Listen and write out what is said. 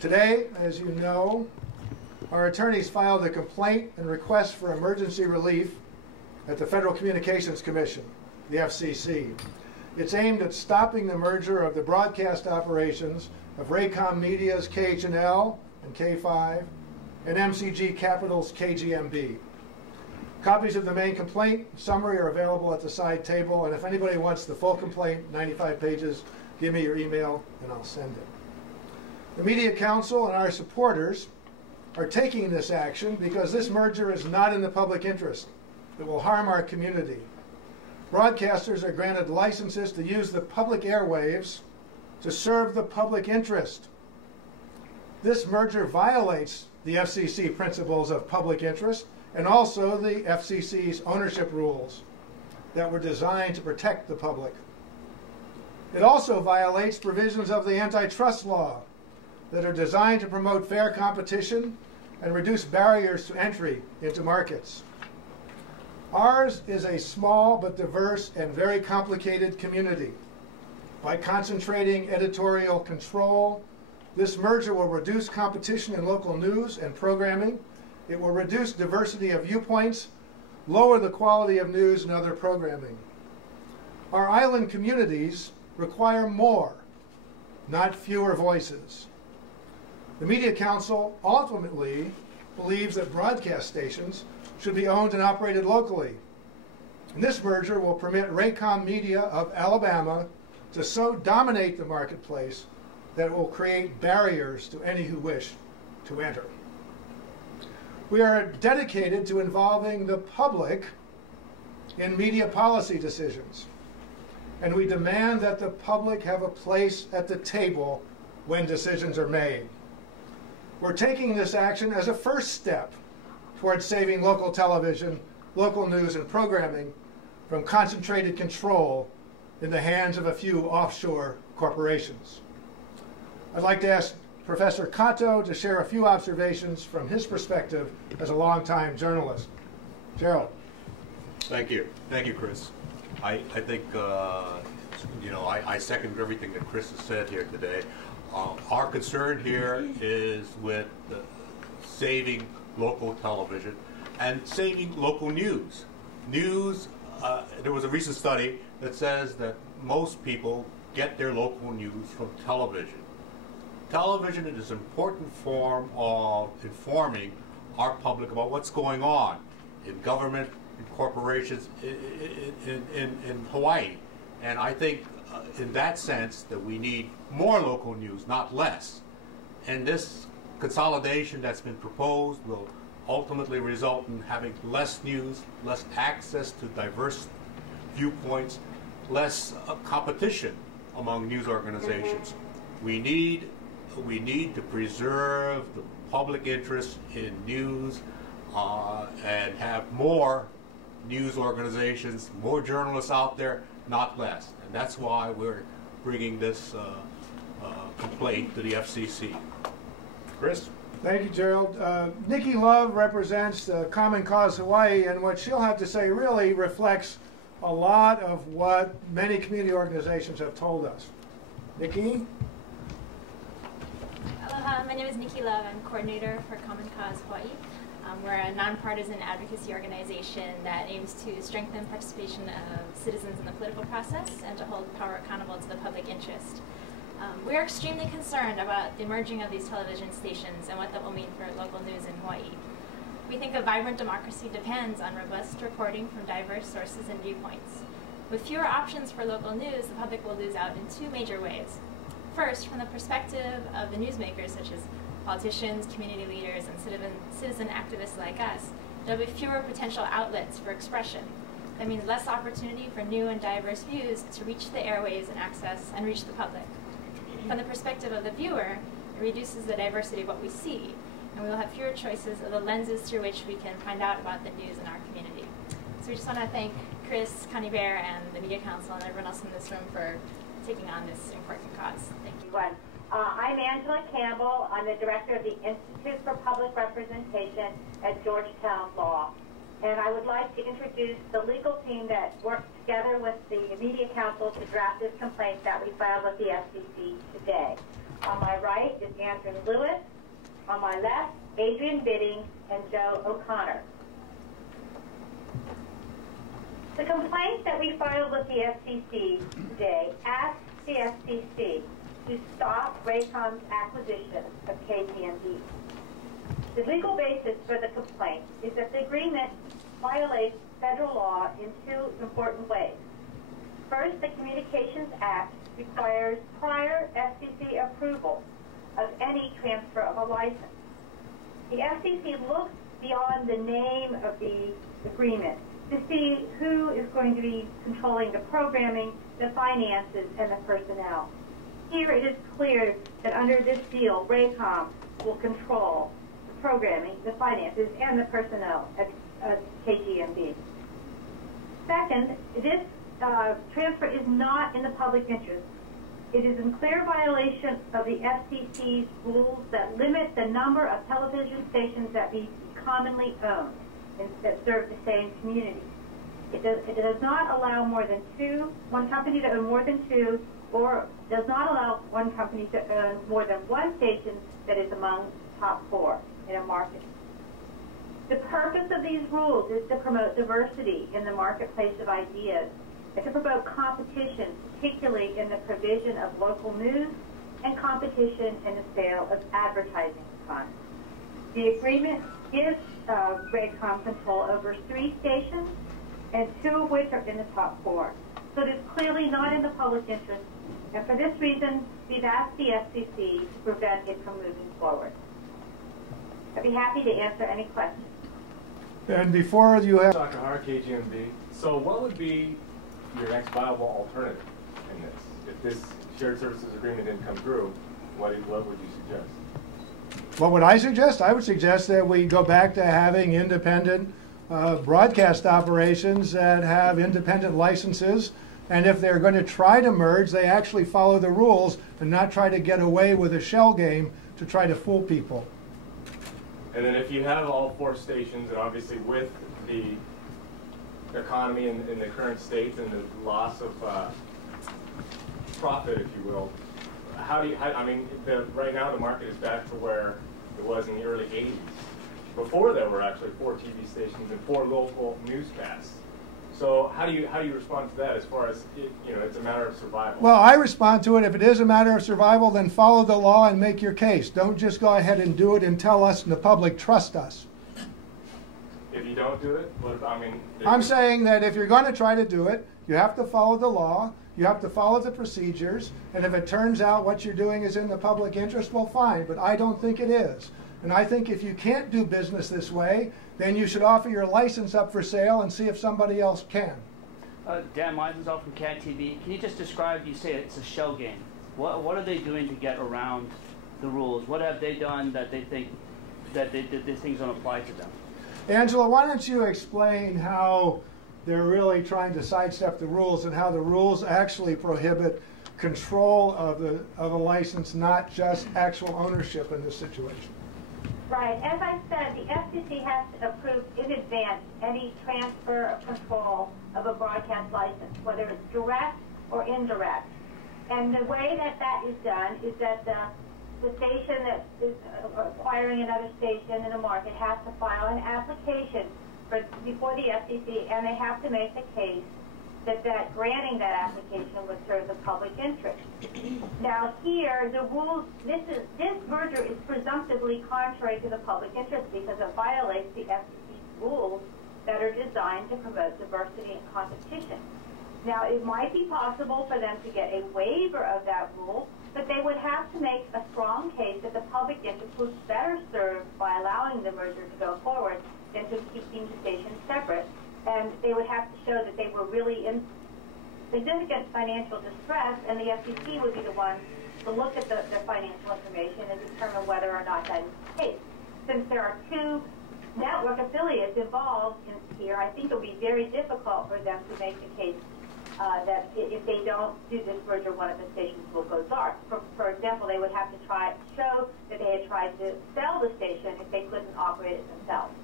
Today, as you know, our attorneys filed a complaint and request for emergency relief at the Federal Communications Commission, the FCC. It's aimed at stopping the merger of the broadcast operations of Raycom Media's KHNL and K5 and MCG Capital's KGMB. Copies of the main complaint summary are available at the side table, and if anybody wants the full complaint, 95 pages, give me your email and I'll send it. The Media Council and our supporters are taking this action because this merger is not in the public interest. It will harm our community. Broadcasters are granted licenses to use the public airwaves to serve the public interest. This merger violates the FCC principles of public interest and also the FCC's ownership rules that were designed to protect the public. It also violates provisions of the antitrust law that are designed to promote fair competition and reduce barriers to entry into markets. Ours is a small but diverse and very complicated community. By concentrating editorial control, this merger will reduce competition in local news and programming. It will reduce diversity of viewpoints, lower the quality of news and other programming. Our island communities require more, not fewer voices. The Media Council ultimately believes that broadcast stations should be owned and operated locally. And this merger will permit Raycom Media of Alabama to so dominate the marketplace that it will create barriers to any who wish to enter. We are dedicated to involving the public in media policy decisions, and we demand that the public have a place at the table when decisions are made. We're taking this action as a first step towards saving local television, local news and programming from concentrated control in the hands of a few offshore corporations. I'd like to ask Professor Cato to share a few observations from his perspective as a longtime journalist. Gerald. Thank you. Thank you, Chris. I think, I second everything that Chris has said here today. Our concern here is with saving local television and saving local news. There was a recent study that says that most people get their local news from television. Television is an important form of informing our public about what's going on in government, in corporations, in Hawaii. And I think in that sense that we need more local news, not less. And this consolidation that's been proposed will ultimately result in having less news, less access to diverse viewpoints, less competition among news organizations. We need to preserve the public interest in news and have more news organizations, more journalists out there, not less. And that's why we're bringing this complaint to the FCC. Chris? Thank you, Gerald. Nikki Love represents Common Cause Hawaii, and what she'll have to say really reflects a lot of what many community organizations have told us. Nikki? Aloha, my name is Nikki Love. I'm coordinator for Common Cause Hawaii. We're a nonpartisan advocacy organization that aims to strengthen participation of citizens in the political process and to hold power accountable to the public interest. We are extremely concerned about the merging of these television stations and what that will mean for local news in Hawaii. We think a vibrant democracy depends on robust reporting from diverse sources and viewpoints. With fewer options for local news, the public will lose out in two major ways. First, from the perspective of the newsmakers, such as politicians, community leaders, and citizen activists like us, there will be fewer potential outlets for expression. That means less opportunity for new and diverse views to reach the airwaves and access and reach the public. From the perspective of the viewer, it reduces the diversity of what we see, and we will have fewer choices of the lenses through which we can find out about the news in our community. So we just want to thank Chris, Connie Bear, and the Media Council, and everyone else in this room for taking on this important cause. Thank you. I'm Angela Campbell. I'm the director of the Institute for Public Representation at Georgetown Law. And I would like to introduce the legal team that worked together with the Media Council to draft this complaint that we filed with the FCC today. On my right is Andrew Lewis. On my left, Adrian Bidding and Joe O'Connor. The complaint that we filed with the FCC today asks the FCC to stop Raycom's acquisition of KGMB. The legal basis for the complaint is that the agreement violates federal law in two important ways. First, the Communications Act requires prior FCC approval of any transfer of a license. The FCC looks beyond the name of the agreement to see who is going to be controlling the programming, the finances, and the personnel. Here it is clear that under this deal, Raycom will control the programming, the finances, and the personnel at KGMB. Second, this transfer is not in the public interest. It is in clear violation of the FCC's rules that limit the number of television stations that be commonly owned and that serve the same community. It does not allow one company to own more than two, or does not allow one company to own more than one station that is among the top four in a market. The purpose of these rules is to promote diversity in the marketplace of ideas and to promote competition, particularly in the provision of local news and competition in the sale of advertising funds. The agreement gives Raycom control over 3 stations, and 2 of which are in the top 4. So it is clearly not in the public interest, and for this reason, we've asked the FCC to prevent it from moving forward. I'd be happy to answer any questions. And before you have... Dr. Har, KGMB. So what would be your next viable alternative in this? If this shared services agreement didn't come through, what would you suggest? What would I suggest? I would suggest that we go back to having independent broadcast operations that have independent licenses, and if they're going to try to merge, they actually follow the rules and not try to get away with a shell game to try to fool people. And then if you have all 4 stations, and obviously with the economy in the current state and the loss of profit, if you will, right now the market is back to where it was in the early 80s. Before there were actually 4 TV stations and 4 local newscasts. So how do you respond to that as far as it's a matter of survival? Well, I respond to it. If it is a matter of survival, then follow the law and make your case. Don't just go ahead and do it and tell us and the public trust us. If you don't do it, I'm saying that if you're going to try to do it, you have to follow the law, you have to follow the procedures, and if it turns out what you're doing is in the public interest, well, fine, but I don't think it is. And I think if you can't do business this way, then you should offer your license up for sale and see if somebody else can. Dan Meisenthal from CAT TV. Can you just describe, you say it's a shell game. What are they doing to get around the rules? What have they done that they think that these things don't apply to them? Angela, why don't you explain how they're really trying to sidestep the rules and how the rules actually prohibit control of a license, not just actual ownership in this situation? Right. As I said, the FCC has to approve in advance any transfer of control of a broadcast license, whether it's direct or indirect. And the way that is done is that the station that is acquiring another station in a market has to file an application before the FCC, and they have to make the case that granting that application would serve the public interest. Now here, the rules, this merger is presumptively contrary to the public interest because it violates the FCC's rules that are designed to promote diversity and competition. Now it might be possible for them to get a waiver of that rule, but they would have to make a strong case that the public interest was better served by allowing the merger to go forward than to keeping the stations separate. And they would have to show that they were really in significant financial distress, and the FCC would be the one to look at the financial information and determine whether or not that is the case. Since there are 2 network affiliates involved here, I think it will be very difficult for them to make the case that if they don't do this merger, one of the stations will go dark. For example, they would have to show that they had tried to sell the station if they couldn't operate it themselves.